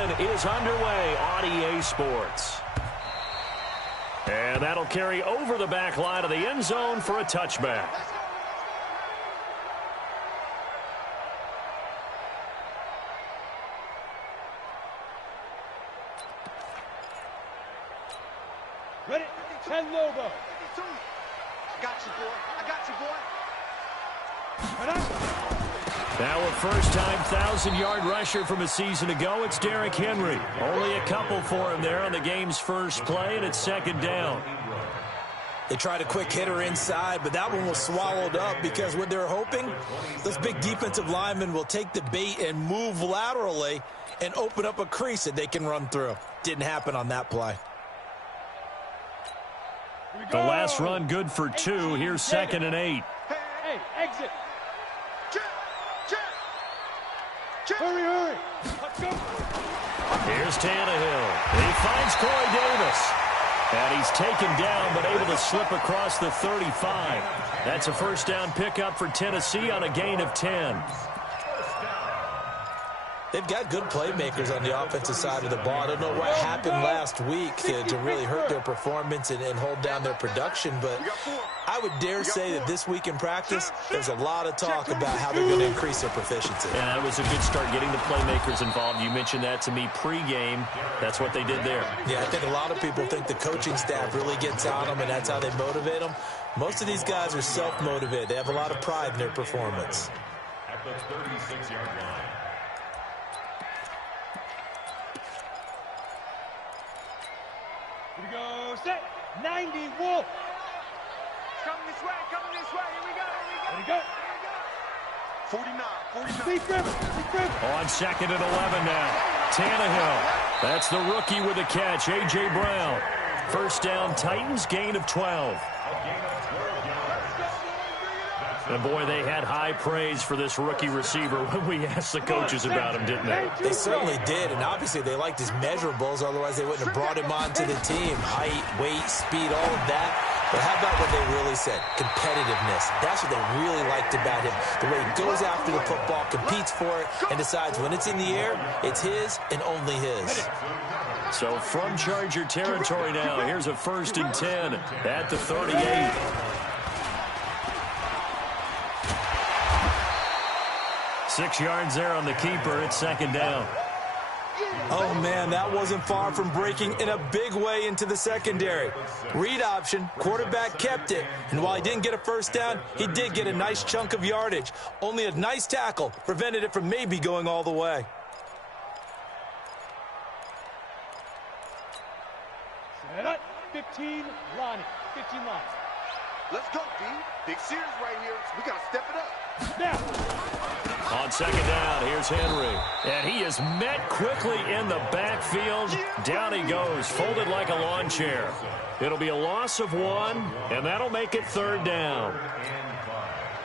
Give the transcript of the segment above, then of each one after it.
Madden is underway on EA Sports. And that'll carry over the back line of the end zone for a touchback. Ready? 10 Lobo. I got you, boy. I got you, boy. Now a first-time 1,000-yard rusher from a season ago, it's Derrick Henry. Only a couple for him there on the game's first play, and it's second down. They tried a quick hitter inside, but that one was swallowed up because what they're hoping, those big defensive linemen will take the bait and move laterally and open up a crease that they can run through. Didn't happen on that play. The last run good for 2. Here's 2nd and 8. Hey, exit. Hurry, hurry. Let's go. Here's Tannehill. He finds Corey Davis. And he's taken down but able to slip across the 35. That's a first down pickup for Tennessee on a gain of 10. They've got good playmakers on the offensive side of the ball. I don't know what happened last week to really hurt their performance and hold down their production, but I would dare say that this week in practice, there's a lot of talk about how they're going to increase their proficiency. And that was a good start, getting the playmakers involved. You mentioned that to me pregame. That's what they did there. Yeah, I think a lot of people think the coaching staff really gets on them, and that's how they motivate them. Most of these guys are self-motivated. They have a lot of pride in their performance. At the 36-yard line. Here we go. Set. 90 Wolf. Coming this way, coming this way. Here we go, here we go. Here we go. 49. Deep grip. Deep grip. On 2nd and 11 now. Tannehill. That's the rookie with the catch, A.J. Brown. First down, Titans, gain of 12. And, boy, they had high praise for this rookie receiver when we asked the coaches about him, didn't they? They certainly did, and obviously they liked his measurables. Otherwise, they wouldn't have brought him onto the team. Height, weight, speed, all of that. But how about what they really said? Competitiveness. That's what they really liked about him. The way he goes after the football, competes for it, and decides when it's in the air, it's his and only his. So from Charger territory now, here's a 1st and 10 at the 38. Six yards there on the keeper. It's second down. Oh, man, that wasn't far from breaking in a big way into the secondary. Read option, quarterback kept it, and while he didn't get a first down, he did get a nice chunk of yardage. Only a nice tackle prevented it from maybe going all the way. Set up. 15 Lonnie. 15 Lonnie. Let's go, D. Big series right here. We got to step it up. Now. On second down, here's Henry. And he is met quickly in the backfield. Down he goes, folded like a lawn chair. It'll be a loss of 1, and that'll make it 3rd down.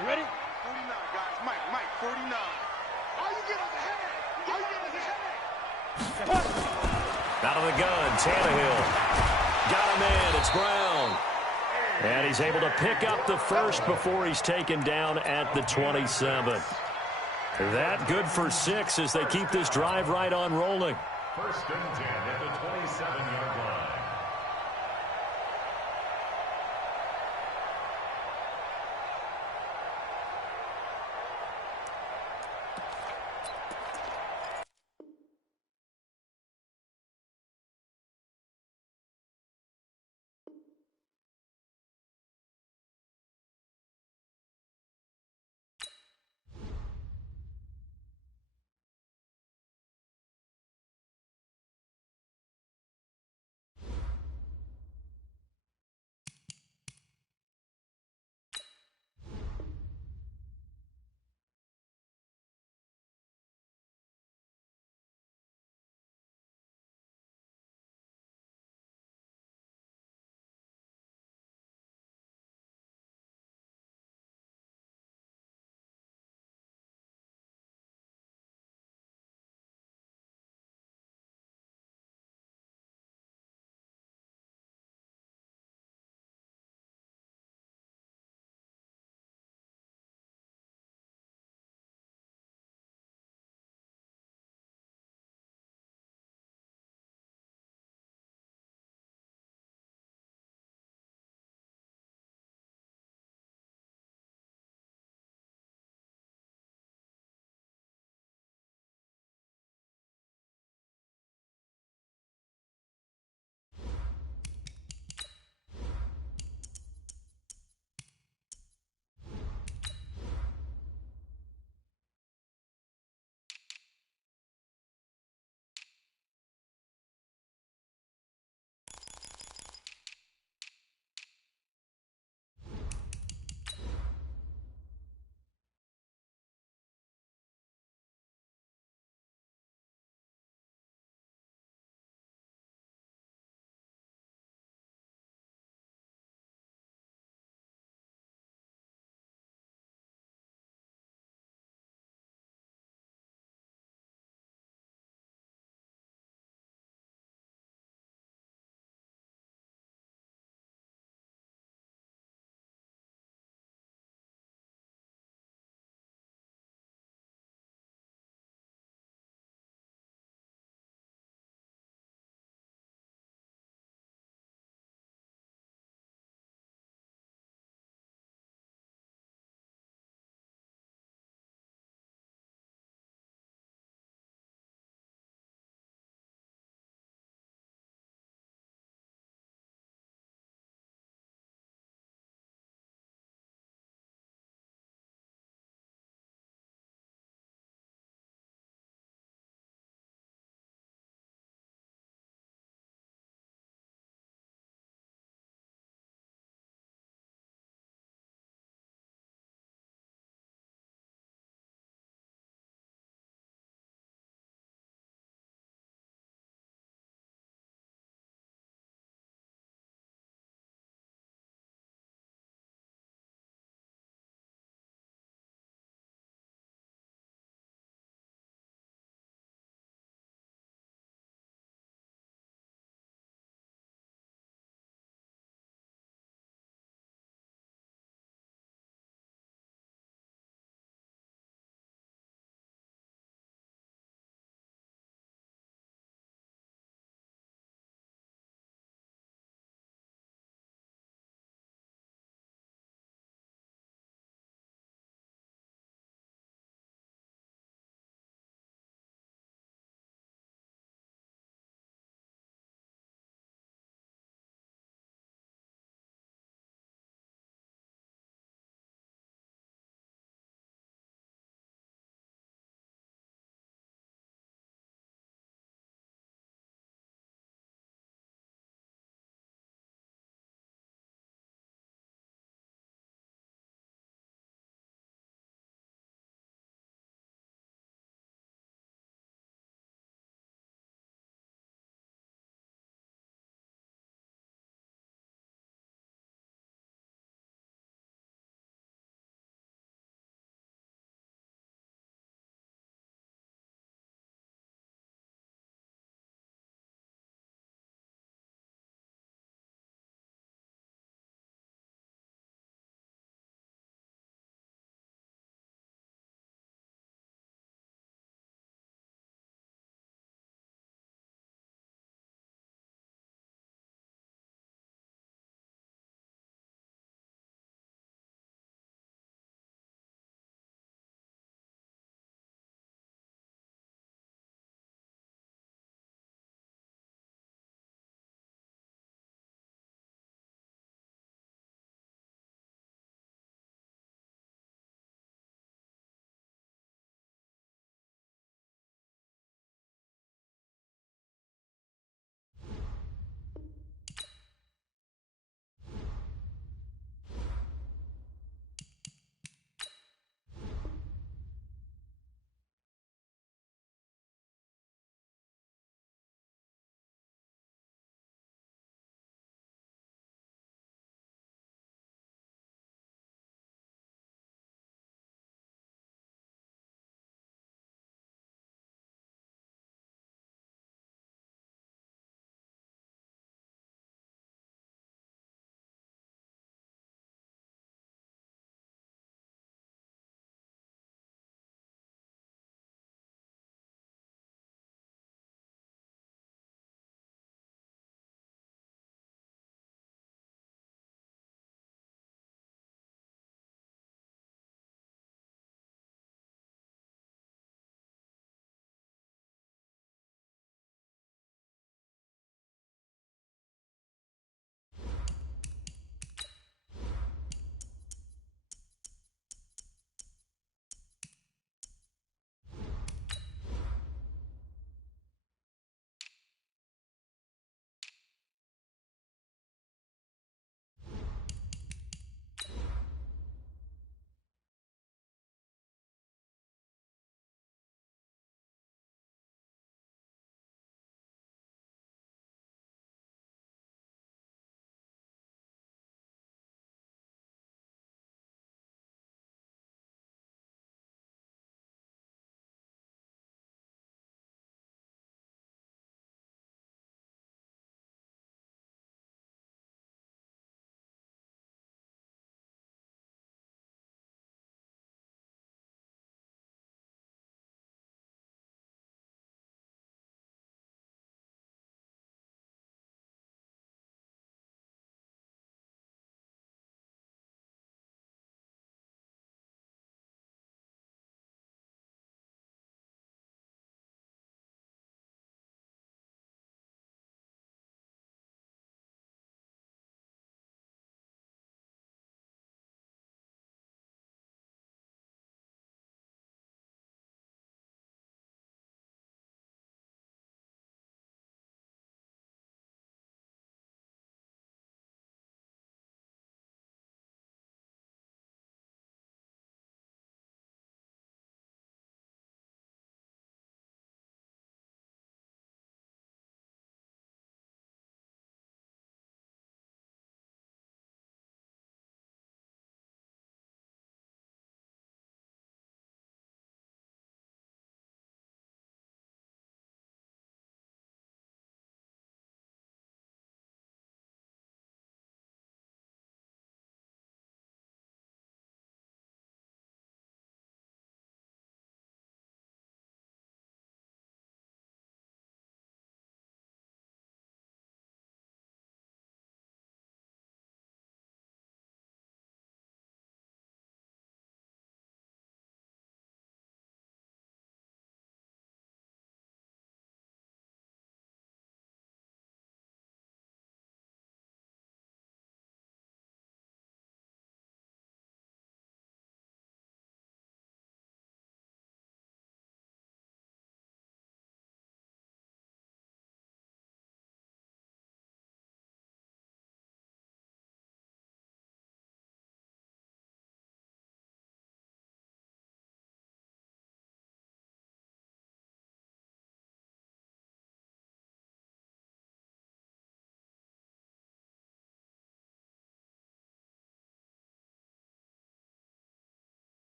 You ready? 49, guys. Mike, 49. All you get is a headache. All you get is a headache. Out of the gun, Tannehill. Got a man, it's Brown. And he's able to pick up the first before he's taken down at the 27. That good for 6 as they keep this drive right on rolling. 1st and 10 at the 27-yard line.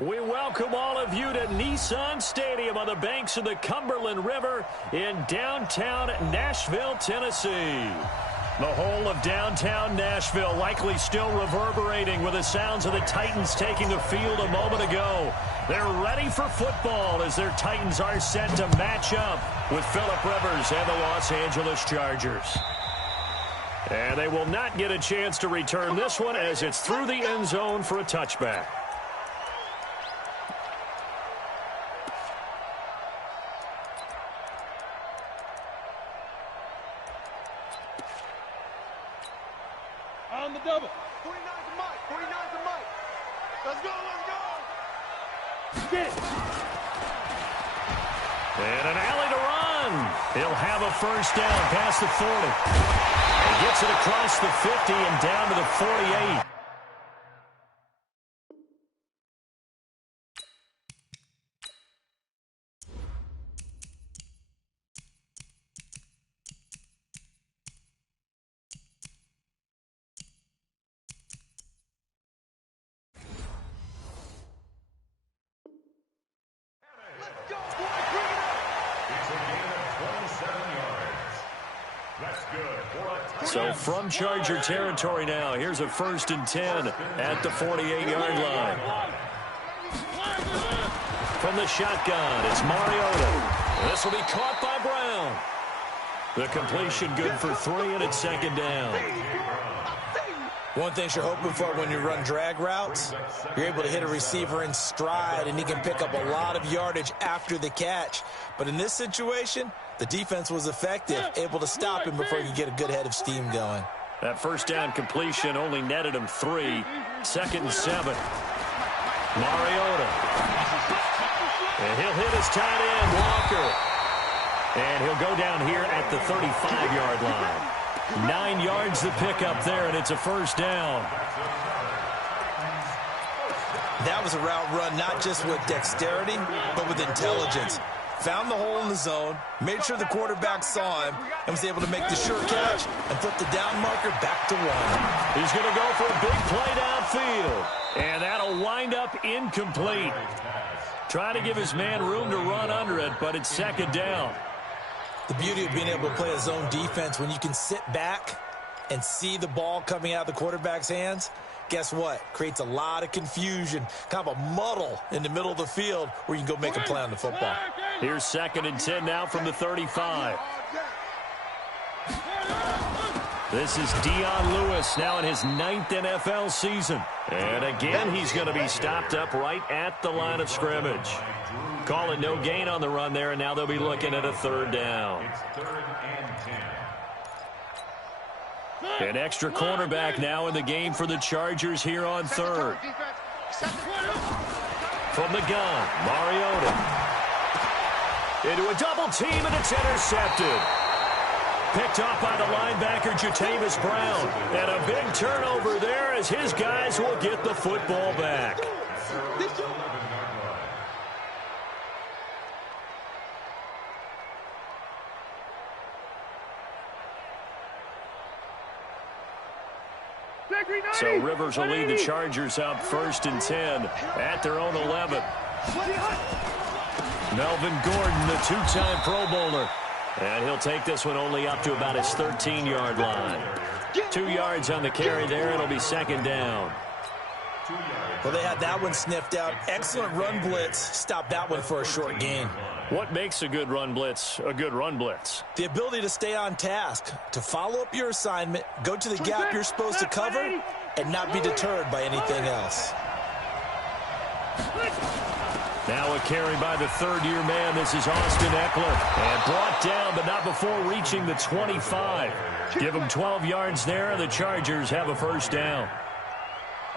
We welcome all of you to Nissan Stadium on the banks of the Cumberland River in downtown Nashville, Tennessee. The whole of downtown Nashville likely still reverberating with the sounds of the Titans taking the field a moment ago. They're ready for football as their Titans are set to match up with Phillip Rivers and the Los Angeles Chargers. And they will not get a chance to return this one as it's through the end zone for a touchback. On the double. 49's the mic. 49's the mic. Let's go, let's go. Get it. And an alley to run. He'll have a first down past the 40. And gets it across the 50 and down to the 48. So from Charger territory now, here's a 1st and 10 at the 48-yard line. From the shotgun, it's Mariota. This will be caught by Brown. The completion good for 3, and it's 2nd down. One thing you're hoping for when you run drag routes, you're able to hit a receiver in stride, and he can pick up a lot of yardage after the catch. But in this situation, the defense was effective, able to stop him before he could get a good head of steam going. That first down completion only netted him 3. 2nd and 7. Mariota. And he'll hit his tight end, Walker. And he'll go down here at the 35-yard line. 9 yards to pick up there, and it's a first down. That was a route run not just with dexterity, but with intelligence. Found the hole in the zone, made sure the quarterback saw him, and was able to make the sure catch and flip the down marker back to 1. He's going to go for a big play downfield, and that'll wind up incomplete. Trying to give his man room to run under it, but it's 2nd down. The beauty of being able to play a zone defense when you can sit back and see the ball coming out of the quarterback's hands, guess what? Creates a lot of confusion, kind of a muddle in the middle of the field where you can go make a play on the football. Here's 2nd and 10 now from the 35. This is Dion Lewis now in his 9th NFL season. And again, he's going to be stopped up right at the line of scrimmage. Call it no gain on the run there, and now they'll be looking at a 3rd down. It's 3rd and 10. An extra cornerback now in the game for the Chargers here on 3rd. From the gun, Mariota. Into a double team, and it's intercepted. Picked off by the linebacker, Jatavis Brown. And a big turnover there as his guys will get the football back. So Rivers will lead the Chargers up 1st and 10 at their own 11. Melvin Gordon, the 2-time Pro Bowler. And he'll take this one only up to about his 13-yard line. 2 yards on the carry there. It'll be 2nd down. Well, they had that one sniffed out. Excellent run blitz. Stopped that one for a short gain. What makes a good run blitz a good run blitz? The ability to stay on task, to follow up your assignment, go to the gap you're supposed to cover, and not be deterred by anything else. Now a carry by the 3rd-year man. This is Austin Eckler. And brought down, but not before reaching the 25. Give him 12 yards there, and the Chargers have a first down.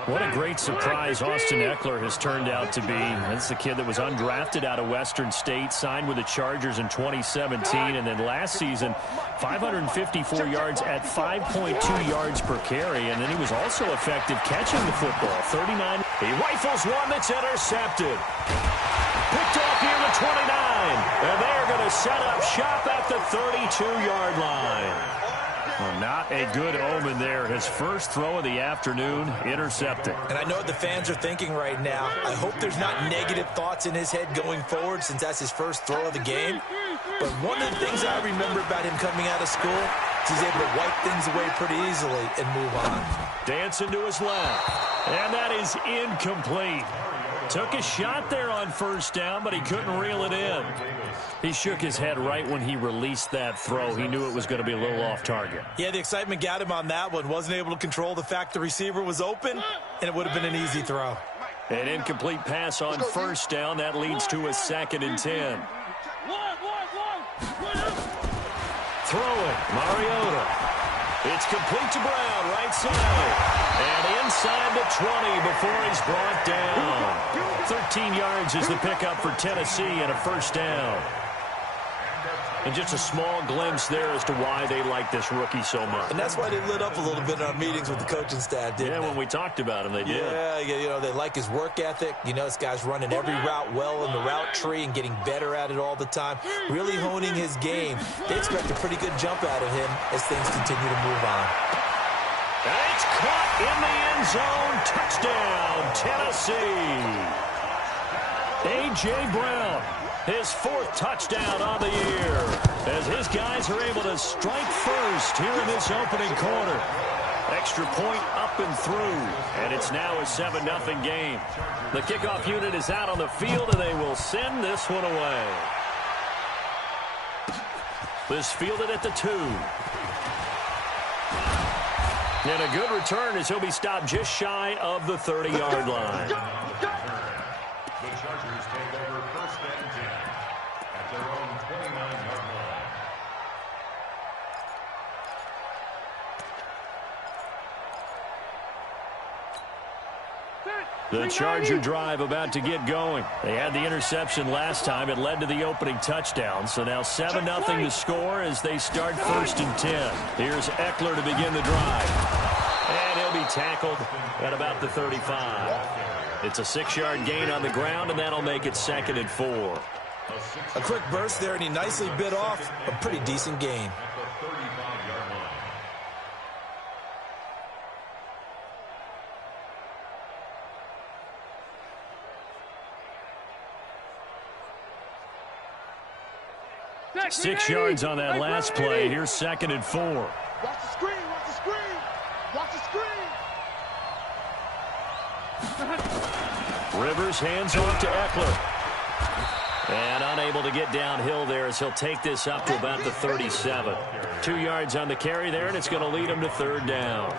What a great surprise Austin Eckler has turned out to be. That's the kid that was undrafted out of Western State, signed with the Chargers in 2017, and then last season, 554 yards at 5.2 yards per carry, and then he was also effective catching the football. 39. He rifles one that's intercepted. Picked off near the 29, and they're going to set up shop at the 32-yard line. Well, not a good omen there. His first throw of the afternoon intercepted. And I know what the fans are thinking right now. I hope there's not negative thoughts in his head going forward since that's his first throw of the game. But one of the things I remember about him coming out of school is he's able to wipe things away pretty easily and move on. Dancing to his left. And that is incomplete. Took a shot there on first down, but he couldn't reel it in. He shook his head right when he released that throw. He knew it was going to be a little off target. Yeah, the excitement got him on that one. Wasn't able to control the fact the receiver was open, and it would have been an easy throw. An incomplete pass on first down. That leads to a 2nd and 10. Throwing, Mariota. It's complete to Brown, right side. And inside the 20 before he's brought down. 13 yards is the pickup for Tennessee and a first down. And just a small glimpse there as to why they like this rookie so much. And that's why they lit up a little bit in our meetings with the coaching staff, didn't they? Yeah, when we talked about him, they did. Yeah, you know, they like his work ethic. You know, this guy's running every route well in the route tree and getting better at it all the time. Really honing his game. They expect a pretty good jump out of him as things continue to move on. And it's caught in the end zone. Touchdown, Tennessee. A.J. Brown, his 4th touchdown on the year, as his guys are able to strike first here in this opening quarter. Extra point up and through, and it's now a 7-0 game. The kickoff unit is out on the field, and they will send this one away. This fielded at the 2. And a good return as he'll be stopped just shy of the 30-yard line. The Chargers take over 1st and 10 at their own 29-yard line. The Charger drive about to get going. They had the interception last time. It led to the opening touchdown. So now 7-0 to score as they start 1st and 10. Here's Eckler to begin the drive. And he'll be tackled at about the 35. It's a 6-yard gain on the ground, and that'll make it 2nd and 4. A quick burst there, and he nicely bit off a pretty decent gain. At the 35-yard line. Six yards on that last play. Here's 2nd and 4. Watch the screen, watch the screen, watch the screen. Rivers hands off to Eckler. And unable to get downhill there as he'll take this up to about the 37. 2 yards on the carry there, and it's going to lead him to 3rd down.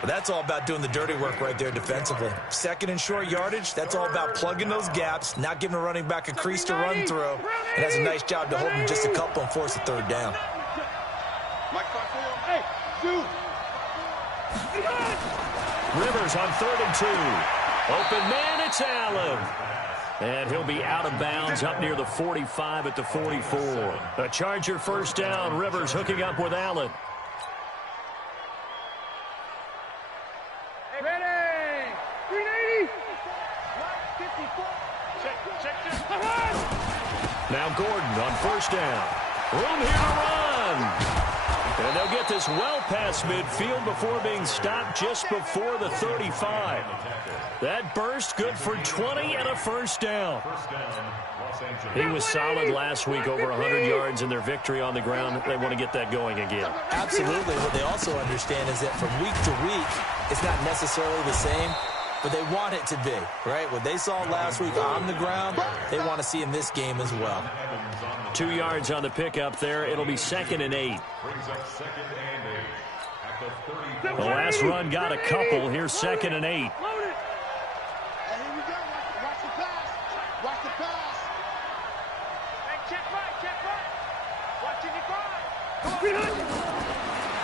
But that's all about doing the dirty work right there defensively. 2nd and short yardage, that's all about plugging those gaps, not giving a running back a crease to run through. And that's a nice job to hold him just a couple and force a 3rd down. Hey, dude. Rivers on 3rd and 2. Open man, it's Allen. And he'll be out of bounds up near the 45 at the 44. A Charger first down. Rivers hooking up with Allen. Ready. 380. Now Gordon on first down. Room here to run. And they'll get this well past midfield before being stopped just before the 35. That burst good for 20 and a first down. He was solid last week, over 100 yards in their victory on the ground. They want to get that going again. Absolutely. What they also understand is that from week to week, it's not necessarily the same, but they want it to be, right? What they saw last week on the ground, they want to see in this game as well. 2 yards on the pickup there. It'll be 2nd and 8. The last run got a couple. Here's 2nd and 8.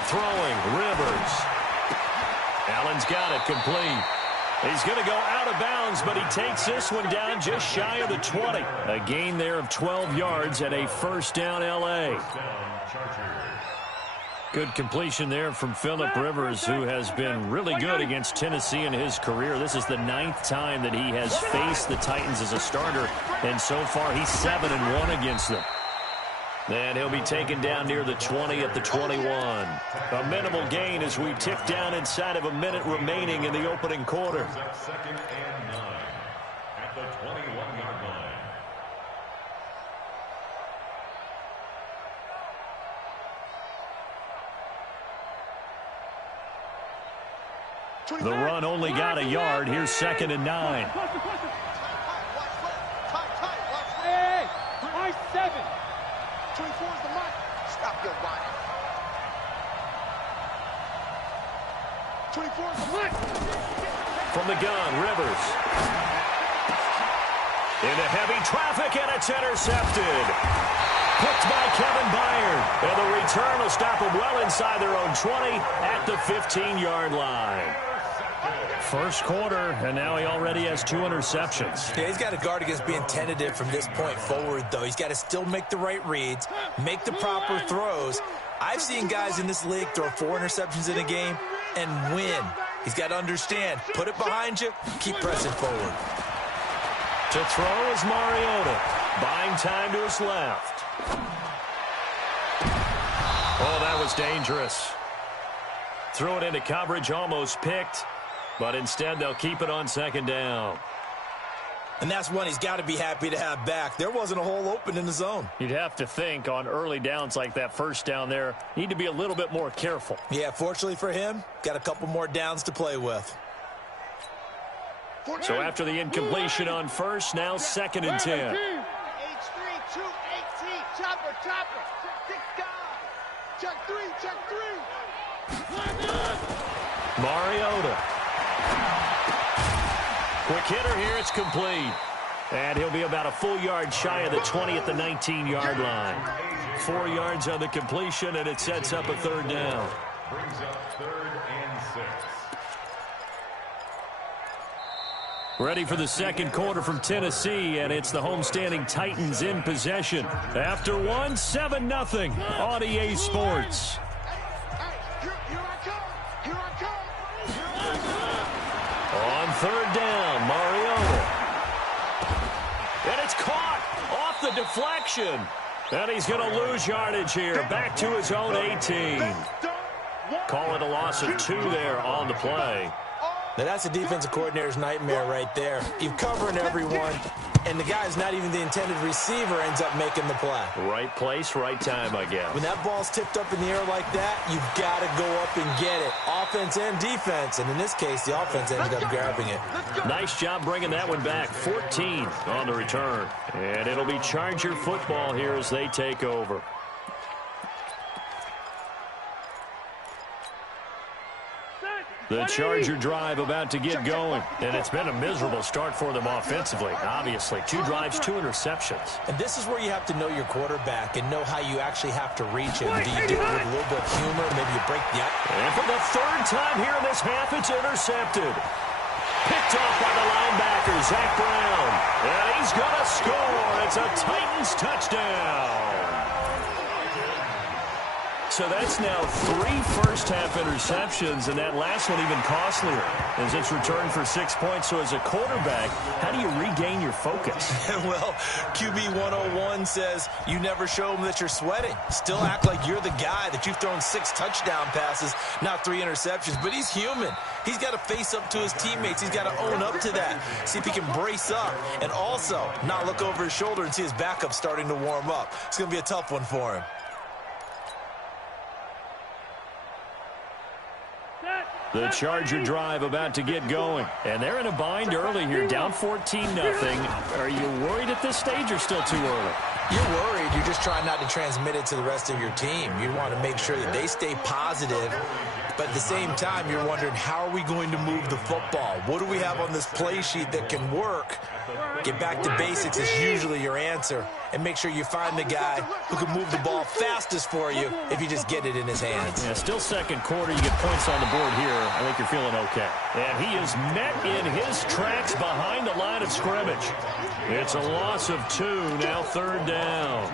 Throwing, Rivers. Allen's got it complete. He's going to go out of bounds, but he takes this one down just shy of the 20. A gain there of 12 yards and a first down L.A. Good completion there from Phillip Rivers, who has been really good against Tennessee in his career. This is the 9th time that he has faced the Titans as a starter, and so far he's 7-1 against them. And he'll be taken down near the 20 at the 21. A minimal gain as we tick down inside of a minute remaining in the opening quarter. Second and 9 at the 21-yard line. The run only got a yard. Here's 2nd and 9. Hey, I 7. 24 is the mark. Stop your whining. 24 is the mark. From the gun, Rivers. Into heavy traffic, and it's intercepted. Picked by Kevin Byard. And the return will stop them well inside their own 20 at the 15-yard line. First quarter, and now he already has 2 interceptions. Yeah, he's got to guard against being tentative from this point forward, though. He's got to still make the right reads, make the proper throws. I've seen guys in this league throw 4 interceptions in a game and win. He's got to understand, put it behind you, keep pressing forward. To throw is Mariota, buying time to his left. Oh, that was dangerous. Threw it into coverage, almost picked. But instead, they'll keep it on 2nd down. And that's one he's got to be happy to have back. There wasn't a hole open in the zone. You'd have to think on early downs like that first down there, need to be a little bit more careful. Yeah, fortunately for him, got a couple more downs to play with. So after the incompletion on first, now 2nd and 10. H3, 218, chopper. Six guys. Check 3. Mariota. Quick hitter here, it's complete. And he'll be about a full yard shy of the 20 at the 19-yard line. 4 yards on the completion, and it sets up a 3rd down. Brings up 3rd and 6. Ready for the second quarter from Tennessee, and it's the homestanding Titans in possession. After one, 7-0 on EA Sports. On 3rd down, Mariota. And it's caught off the deflection. And he's going to lose yardage here. Back to his own 18. Call it a loss of 2 there on the play. Now, that's a defensive coordinator's nightmare right there. You're covering everyone, and the guy's not even the intended receiver ends up making the play. Right place, right time, I guess. When that ball's tipped up in the air like that, you've got to go up and get it. Offense and defense, and in this case, the offense ended up grabbing it. Nice job bringing that one back. 14 on the return. And it'll be Charger football here as they take over. The Charger drive about to get going. And it's been a miserable start for them offensively, obviously. 2 drives, 2 interceptions. And this is where you have to know your quarterback and know how you actually have to reach him. Do you do it with a little bit of humor? Maybe you break the... And for the 3rd time here in this half, it's intercepted. Picked off by the linebacker, Zach Brown. And he's going to score. It's a Titans touchdown. So that's now 3 first-half interceptions, and that last one even costlier as it's returned for 6 points. So as a quarterback, how do you regain your focus? Well, QB 101 says you never show them that you're sweating. Still act like you're the guy that you've thrown 6 touchdown passes, not 3 interceptions. But he's human. He's got to face up to his teammates. He's got to own up to that. See if he can brace up and also not look over his shoulder and see his backup starting to warm up. It's going to be a tough one for him. The Charger drive about to get going. And they're in a bind early here, down 14-0. Are you worried at this stage or still too early? You're worried. You're just trying not to transmit it to the rest of your team. You want to make sure that they stay positive. But at the same time, you're wondering, how are we going to move the football? What do we have on this play sheet that can work? Get back to basics is usually your answer. And make sure you find the guy who can move the ball fastest for you if you just get it in his hands. Yeah, still second quarter. You get points on the board here. I think you're feeling okay. And he is met in his tracks behind the line of scrimmage. It's a loss of 2, now 3rd down.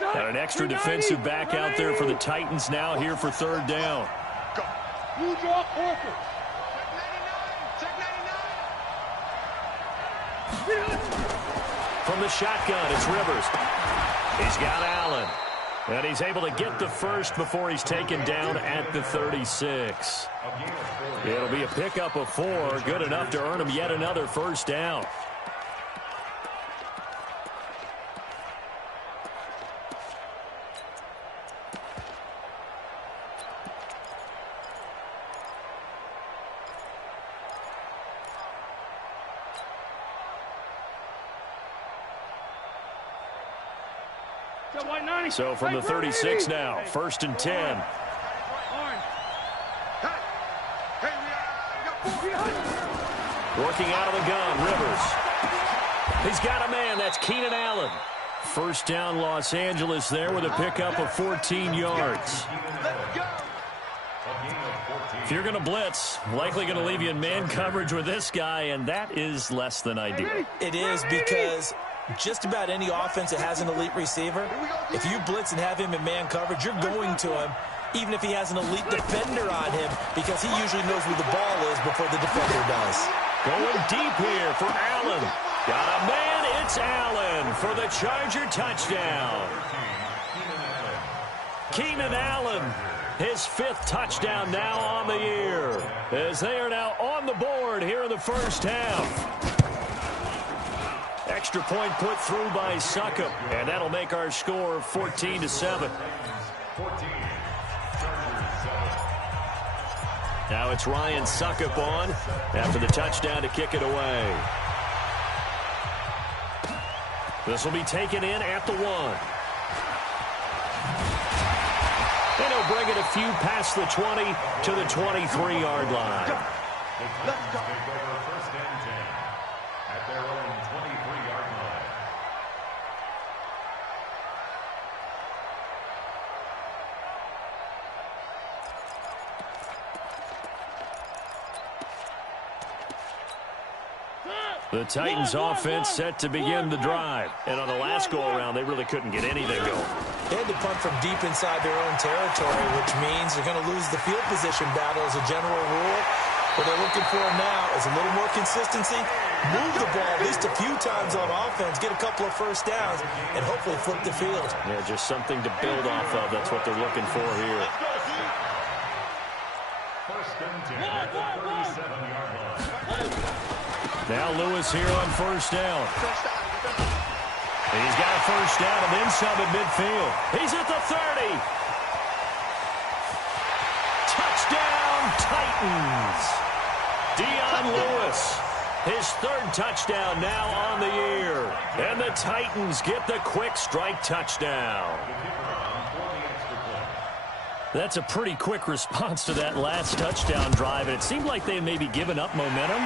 Got an extra defensive back out there for the Titans now here for 3rd down. From the shotgun, it's Rivers. He's got Allen. And he's able to get the first before he's taken down at the 36. It'll be a pickup of 4, good enough to earn him yet another first down. So from the 36 now, 1st and 10. Working out of the gun, Rivers. He's got a man. That's Keenan Allen. First down, Los Angeles there with a pickup of 14 yards. If you're going to blitz, likely going to leave you in man coverage with this guy, and that is less than ideal. It is, because just about any offense that has an elite receiver, if you blitz and have him in man coverage, you're going to him, even if he has an elite defender on him, because he usually knows where the ball is before the defender does. Going deep here for Allen. Got a man, it's Allen for the Charger touchdown. Keenan Allen, his 5th touchdown now on the year, as they are now on the board here in the first half. Extra point put through by Succop, and that'll make our score 14-7. Now it's Ryan Succop on after the touchdown to kick it away. This will be taken in at the 1. And he'll bring it a few past the 20 to the 23-yard line. Let's go. Take over 1st and 10 at their own 23-yard line. The Titans offense set to begin the drive. And on the last go-around, they really couldn't get anything going. They had to punt from deep inside their own territory, which means they're going to lose the field position battle as a general rule. What they're looking for now is a little more consistency, move the ball at least a few times on offense, get a couple of first downs, and hopefully flip the field. Yeah, just something to build off of. That's what they're looking for here. 1st and 10 at the 37-yard line. Now Lewis here on first down. He's got a first down and then some at midfield. He's at the 30. Touchdown, Titans. Dion Lewis, his 3rd touchdown now on the year. And the Titans get the quick strike touchdown. That's a pretty quick response to that last touchdown drive, and it seemed like they may be giving up momentum.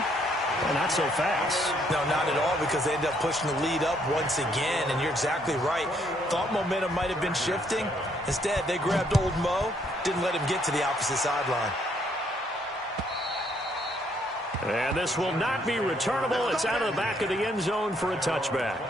Well, not so fast. No, not at all, because they ended up pushing the lead up once again, and you're exactly right. Thought momentum might have been shifting. Instead, they grabbed old Mo, didn't let him get to the opposite sideline. And this will not be returnable. It's out of the back of the end zone for a touchback.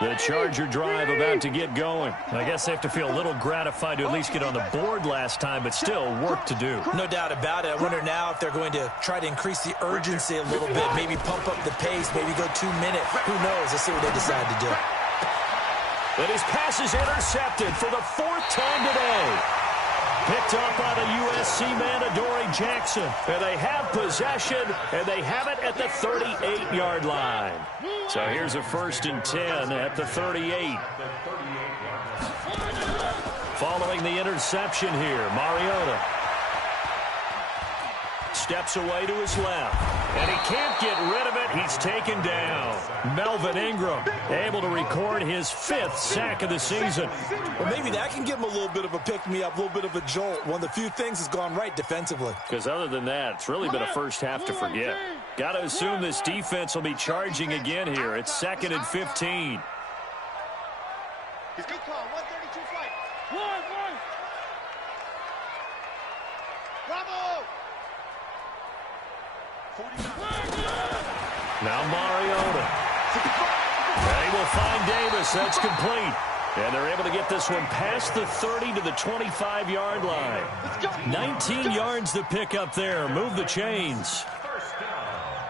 The Charger drive about to get going. I guess they have to feel a little gratified to at least get on the board last time, but still work to do. No doubt about it. I wonder now if they're going to try to increase the urgency a little bit, maybe pump up the pace, maybe go 2 minute. Who knows? Let's see what they decide to do. And his pass is intercepted for the 4th time today. Picked up by the USC man, Adoree Jackson. And they have possession, and they have it at the 38-yard line. So here's a 1st and 10 at the 38. Following the interception here, Mariota steps away to his left, and he can't get rid of it. He's taken down. Melvin Ingram able to record his 5th sack of the season. Well, maybe that can give him a little bit of a pick-me-up, a little bit of a jolt. One of the few things has gone right defensively. Because other than that, it's really been a first half to forget. Got to assume this defense will be charging again here. It's 2nd and 15. He's good call. 132 flight. Bravo! 49. Now Mariota. And he will find Davis. That's complete. And they're able to get this one past the 30 to the 25-yard line. 19 yards to pick up there. Move the chains. First down.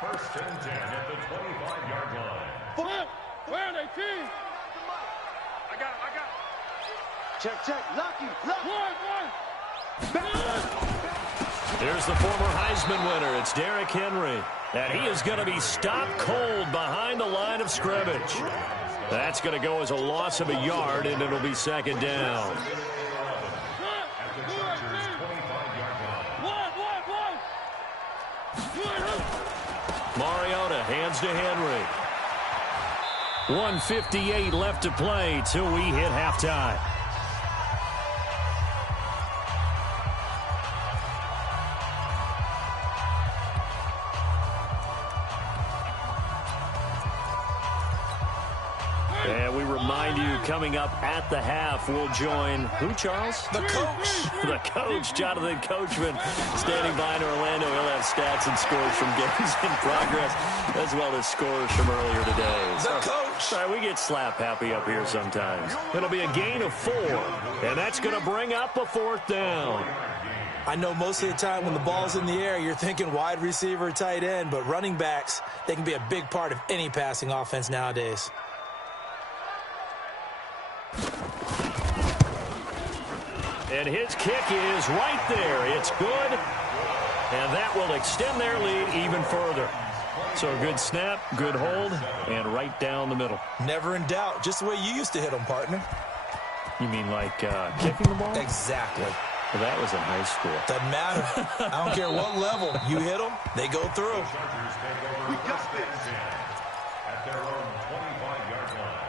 First and 10 at the 25-yard line. Where are they, team? I got it. Check. Lucky. There's the former Heisman winner. It's Derrick Henry. And he is going to be stopped cold behind the line of scrimmage. That's going to go as a loss of a yard, and it'll be second down. Mariota hands to Henry. 1:58 left to play till we hit halftime. And we remind you, coming up at the half, we'll join who, Charles? The coach. The coach, Jonathan Coachman, standing by in Orlando. He'll have stats and scores from games in progress, as well as scores from earlier today. The coach. Sorry, we get slap happy up here sometimes. It'll be a gain of 4, and that's going to bring up a 4th down. I know most of the time when the ball's in the air, you're thinking wide receiver, tight end, but running backs, they can be a big part of any passing offense nowadays. And his kick is right there. It's good. And that will extend their lead even further. So a good snap, good hold, and right down the middle. Never in doubt. Just the way you used to hit them, partner. You mean like kicking the ball? Exactly. Well, that was in high school. Doesn't matter. I don't care what level. You hit them, they go through. Chargers take over first and 10 at their own 25-yard line.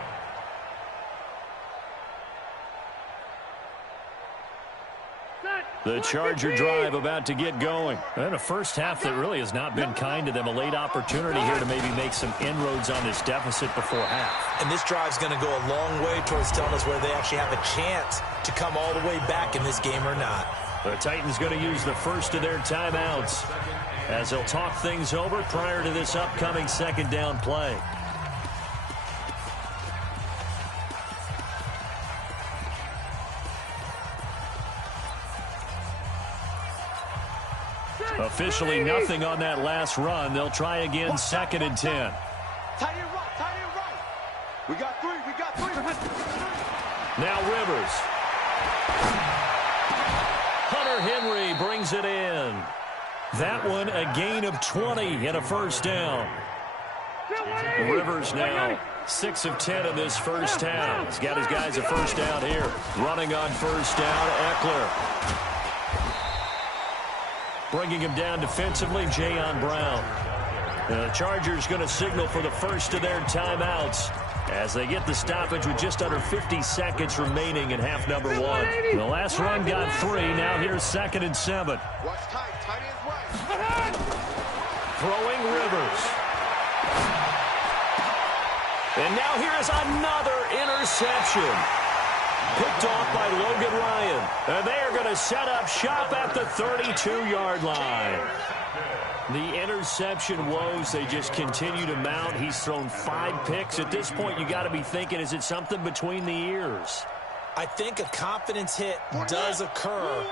The Charger drive about to get going. And a first half that really has not been kind to them. A late opportunity here to maybe make some inroads on this deficit before half. And this drive's going to go a long way towards telling us whether they actually have a chance to come all the way back in this game or not. The Titans going to use the first of their timeouts as they'll talk things over prior to this upcoming second down play. Officially nothing on that last run. They'll try again, second and 10. Tight end right. We got three. Now Rivers. Hunter Henry brings it in. That one a gain of 20 and a first down. Rivers now 6 of 10 in this first half. He's got his guys a first down here. Running on first down, Eckler. Bringing him down defensively, Jayon Brown. The Chargers going to signal for the first of their timeouts as they get the stoppage with just under 50 seconds remaining in half number 1. The last run got 3. Now here's second and 7. Watch tight end's right. Throwing Rivers. And now here is another interception. Picked off by Logan Ryan. And they are going to set up shop at the 32-yard line. The interception woes, they just continue to mount. He's thrown 5 picks. At this point, you got to be thinking, is it something between the ears? I think a confidence hit does occur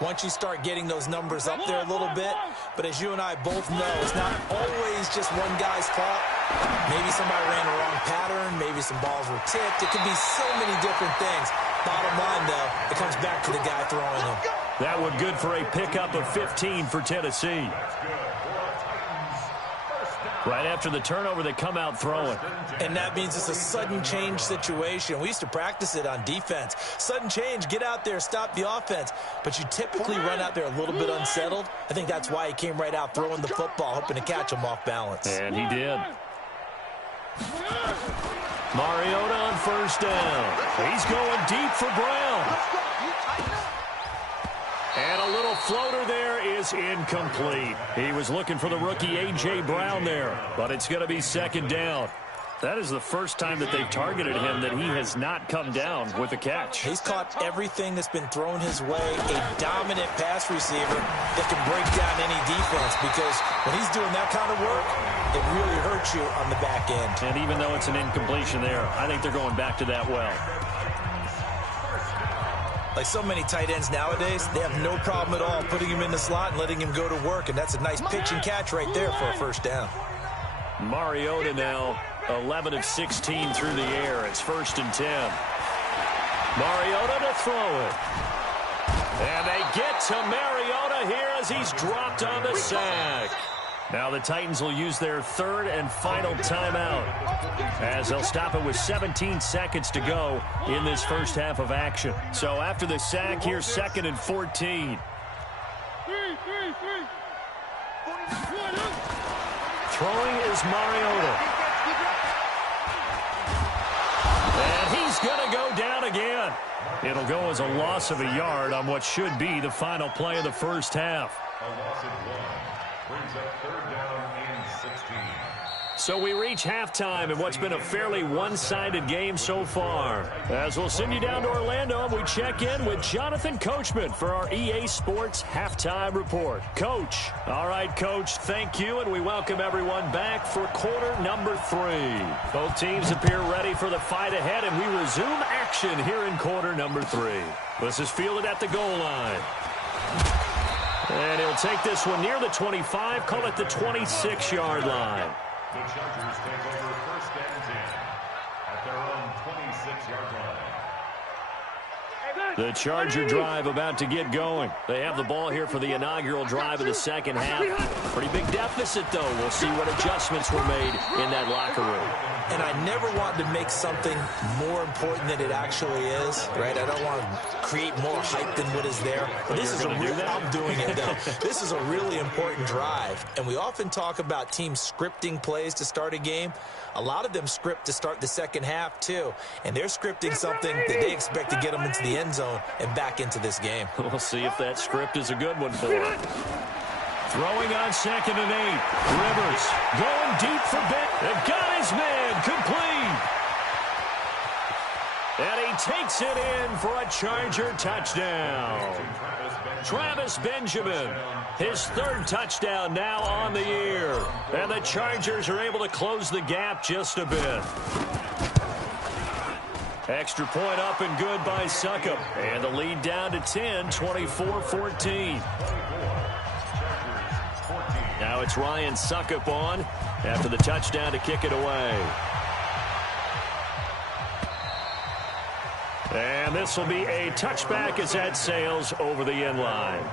once you start getting those numbers up there a little bit. But as you and I both know, it's not always just one guy's fault. Maybe somebody ran the wrong pattern. Maybe some balls were tipped. It could be so many different things. Bottom line, though, it comes back to the guy throwing them. That one good for a pickup of 15 for Tennessee. Right after the turnover, they come out throwing. And that means it's a sudden change situation. We used to practice it on defense. Sudden change, get out there, stop the offense. But you typically run out there a little bit unsettled. I think that's why he came right out throwing the football, hoping to catch him off balance. And he did. Mariota on first down. He's going deep for Brown. And a little floater there is incomplete. He was looking for the rookie A.J. Brown there, but it's going to be second down. That is the first time that they've targeted him that he has not come down with a catch. He's caught everything that's been thrown his way. A dominant pass receiver that can break down any defense, because when he's doing that kind of work, it really hurts you on the back end. And even though it's an incompletion there, I think they're going back to that well. Like so many tight ends nowadays, they have no problem at all putting him in the slot and letting him go to work, and that's a nice pitch and catch right there for a first down. Mariota now 11 of 16 through the air. It's 1st and 10. Mariota to throw it. And they get to Mariota here as he's dropped on the sack. Now the Titans will use their 3rd and final timeout, as they'll stop it with 17 seconds to go in this first half of action. So after the sack, here's 2nd and 14. Throwing is Mariota. And he's going to go down again. It'll go as a loss of a yard on what should be the final play of the first half. A loss of 1 brings up 3rd down and 16. So we reach halftime in what's been a fairly one-sided game so far. As we'll send you down to Orlando, we check in with Jonathan Coachman for our EA Sports Halftime Report. Coach. All right, Coach, thank you, and we welcome everyone back for quarter number 3. Both teams appear ready for the fight ahead, and we resume action here in quarter number 3. This is fielded at the goal line. And he'll take this one near the 25, call it the 26-yard line. The Chargers take over 1st and 10 at their own 26-yard line. The Charger drive about to get going. They have the ball here for the inaugural drive of the second half. Pretty big deficit, though. We'll see what adjustments were made in that locker room. And I never want to make something more important than it actually is, right? I don't want to create more hype than what is there. But this is a real, I'm doing it, though. This is a really important drive. And we often talk about teams scripting plays to start a game. A lot of them script to start the second half, too. And they're scripting something that they expect to get them into the end zone and back into this game. We'll see if that script is a good one for them. Throwing on 2nd and 8. Rivers going deep for Ben. They've got his man complete. And he takes it in for a Charger touchdown. Travis Benjamin, his 3rd touchdown now on the year. And the Chargers are able to close the gap just a bit. Extra point up and good by Succop. And the lead down to 10, 24-14. Now it's Ryan Succop on after the touchdown to kick it away. And this will be a touchback as that sails over the end line.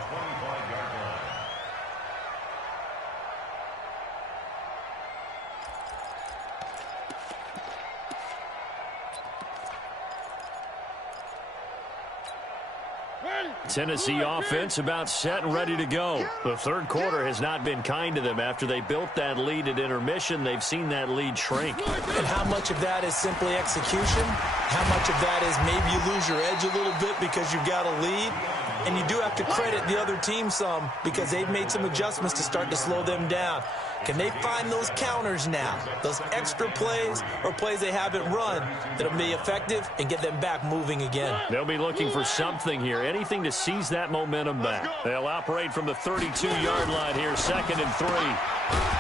Tennessee offense about set and ready to go. The 3rd quarter has not been kind to them. After they built that lead at intermission, they've seen that lead shrink. And how much of that is simply execution? How much of that is maybe you lose your edge a little bit because you've got a lead? And you do have to credit the other team some, because they've made some adjustments to start to slow them down. Can they find those counters now, those extra plays or plays they haven't run that'll be effective and get them back moving again? They'll be looking for something here, anything to seize that momentum back. They'll operate from the 32-yard line here, 2nd and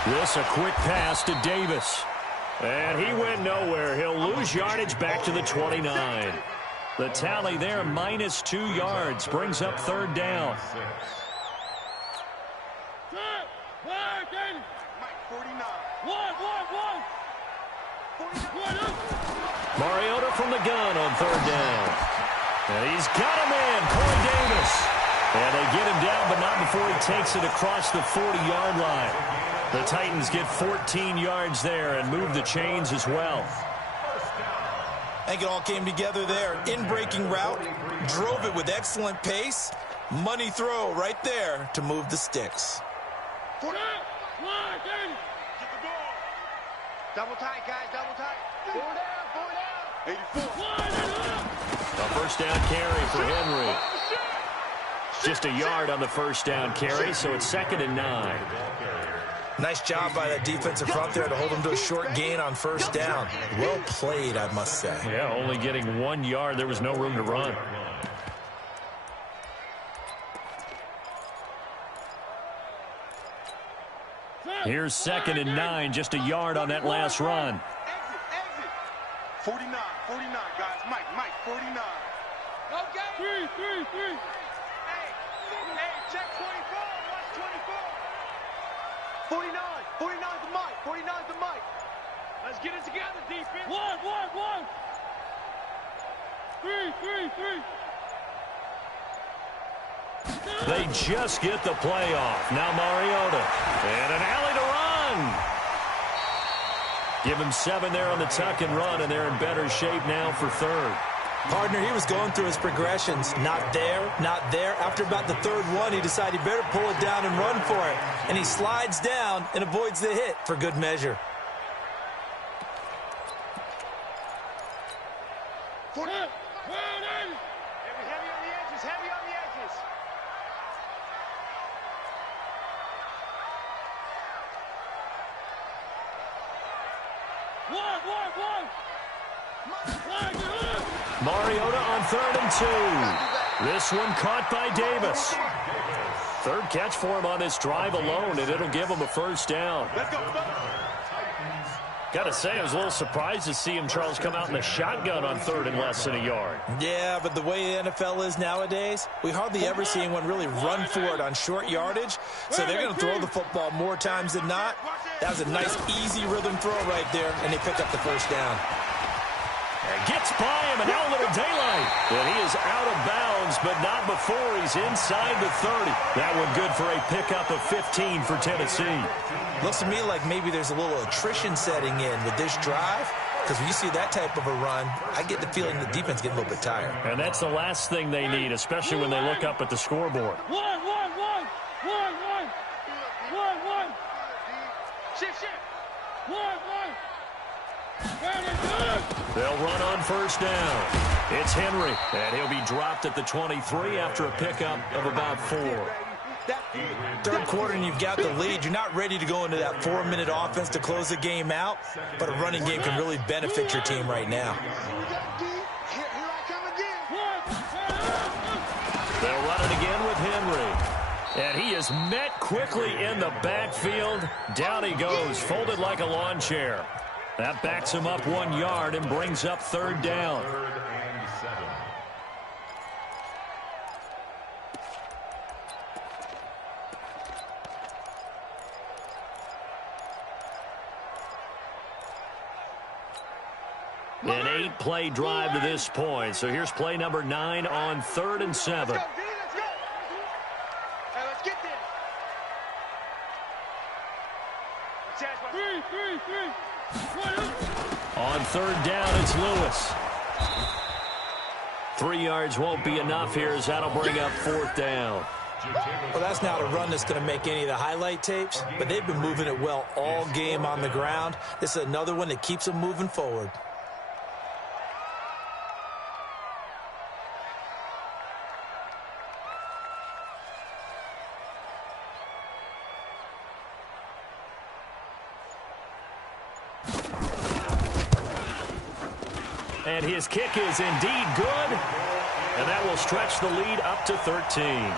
3. This a quick pass to Davis. And he went nowhere. He'll lose yardage back to the 29. The tally there, -2 yards, brings up 3rd down. Mariota from the gun on 3rd down. And he's got a man, Corey Davis. And they get him down, but not before he takes it across the 40-yard line. The Titans get 14 yards there and move the chains as well. I think it all came together there. In-breaking route, drove it with excellent pace. Money throw right there to move the sticks. Double tight, guys, double tight. 4 down, 84. A first down carry for Henry. Just a yard on the first down carry, so it's 2nd and 9. Nice job by that defensive front there to hold him to a short gain on first down. Well played, I must say. Yeah, only getting 1 yard. There was no room to run. Here's 2nd and 9, just a yard on that last run. Exit. 49, guys. Mike, 49. Okay. 3. Hey, check 24. Watch 24. 49 to Mike. 49 to Mike. Let's get it together, defense. 1. 3. They just get the play off. Now Mariota. And an alley to run. Give him 7 there on the tuck and run, and they're in better shape now for 3rd. Partner, he was going through his progressions. Not there. After about the 3rd one, he decided he better pull it down and run for it. And he slides down and avoids the hit for good measure. Heavy on the edges. Mariota on 3rd and 2. This one caught by Davis. 3rd catch for him on this drive alone, and it'll give him a first down. Got to say, I was a little surprised to see him, Charles, come out in the shotgun on 3rd and less than a yard. Yeah, but the way the NFL is nowadays, we hardly ever see anyone really run for it on short yardage. So they're going to throw the football more times than not. That was a nice, easy rhythm throw right there, and they pick up the first down. Gets by him, and now a little daylight. And he is out of bounds, but not before he's inside the 30. That one good for a pickup of 15 for Tennessee. Looks to me like maybe there's a little attrition setting in with this drive, because when you see that type of a run, I get the feeling the defense getting a little bit tired. And that's the last thing they need, especially when they look up at the scoreboard. One. Shift. One. They'll run on first down. It's Henry, and he'll be dropped at the 23 after a pickup of about 4. 3rd quarter and you've got the lead. You're not ready to go into that 4-minute offense to close the game out, but a running game can really benefit your team right now. Here I come again. They'll run it again with Henry. And he is met quickly in the backfield. Down he goes, folded like a lawn chair. That backs him up 1 yard and brings up 3rd down. 3rd and 7. An 8-play drive to this point. So here's play number 9 on 3rd and 7. Let's go. Hey, let's get this. Three. On 3rd down, it's Lewis. 3 yards won't be enough here as that'll bring up 4th down. Well, that's not a run that's going to make any of the highlight tapes, but they've been moving it well all game on the ground. This is another one that keeps them moving forward. And his kick is indeed good. And that will stretch the lead up to 13.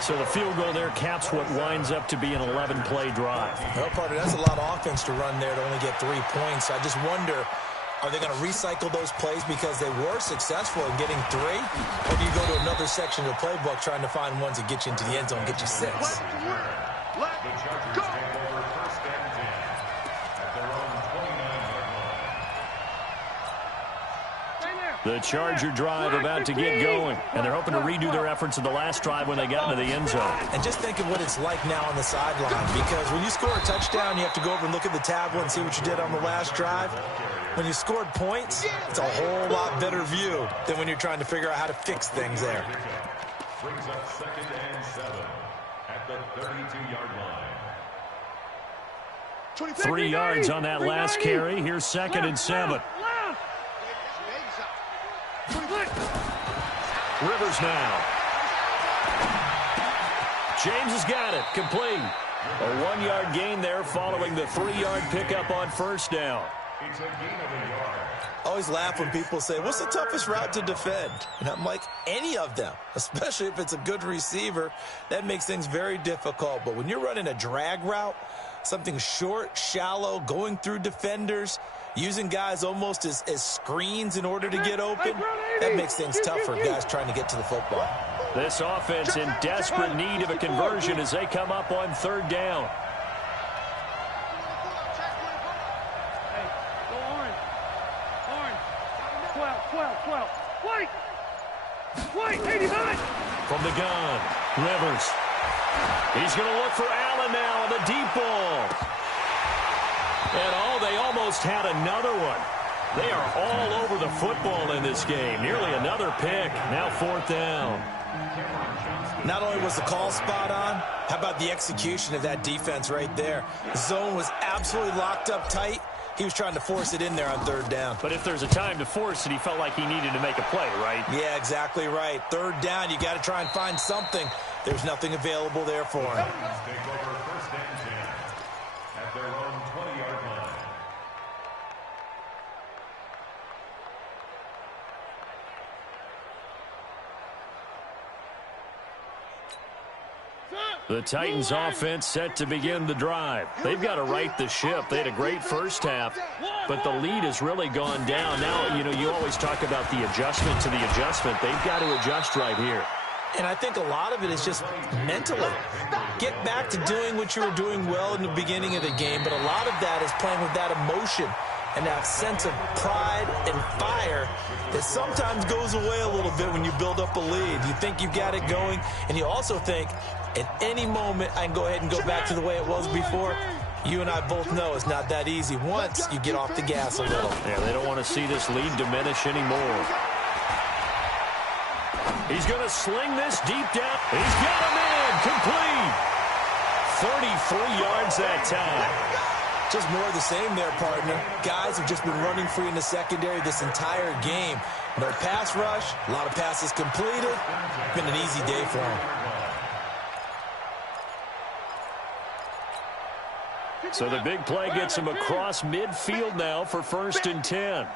So the field goal there caps what winds up to be an 11-play drive. Well, partner, that's a lot of offense to run there to only get 3 points. I just wonder, are they going to recycle those plays because they were successful in getting 3? Or do you go to another section of the playbook trying to find ones that get you into the end zone and get you 6? The Chargers take over 1st and 10 at their own 29-yard line. The Charger drive about to get going, and they're hoping to redo their efforts of the last drive when they got into the end zone. And just think of what it's like now on the sideline, because when you score a touchdown, you have to go over and look at the tablet and see what you did on the last drive. When you scored points, it's a whole lot better view than when you're trying to figure out how to fix things there. Brings up 2nd and 7 at the 32-yard line. 3 yards on that last carry. Here's 2nd and 7. Rivers now. James has got it. Complete. A 1-yard gain there following the 3-yard pickup on first down. It's a gain of a yard. I always laugh when people say, what's the toughest route to defend? And I'm like, any of them, especially if it's a good receiver. That makes things very difficult. But when you're running a drag route, something short, shallow, going through defenders, using guys almost as screens in order to get open, that makes things tough for guys trying to get to the football. This offense in desperate need of a conversion as they come up on third down. Wait, 89! From the gun, Rivers. He's going to look for Allen now on the deep ball. And they almost had another one. They are all over the football in this game. Nearly another pick. Now fourth down. Not only was the call spot on, how about the execution of that defense right there? The zone was absolutely locked up tight. He was trying to force it in there on third down. But if there's a time to force it, he felt like he needed to make a play, right? Yeah, exactly right. Third down, you got to try and find something. There's nothing available there for him. Take over first and 10 at their own 20-yard line. The Titans offense set to begin the drive. They've got to right the ship. They had a great first half, but the lead has really gone down. Now, you always talk about the adjustment to the adjustment. They've got to adjust right here. And I think a lot of it is just mentally. Get back to doing what you were doing well in the beginning of the game, but a lot of that is playing with that emotion and that sense of pride and fire that sometimes goes away a little bit when you build up a lead. You think you've got it going, and you also think at any moment I can go ahead and go back to the way it was before. You and I both know it's not that easy once you get off the gas a little. Yeah, they don't want to see this lead diminish anymore. He's going to sling this deep down. He's got him in. Complete. 33 yards that time. Just more of the same there, partner. Guys have just been running free in the secondary this entire game. No pass rush, a lot of passes completed. Been an easy day for them. So the big play gets him across midfield now for first and 10.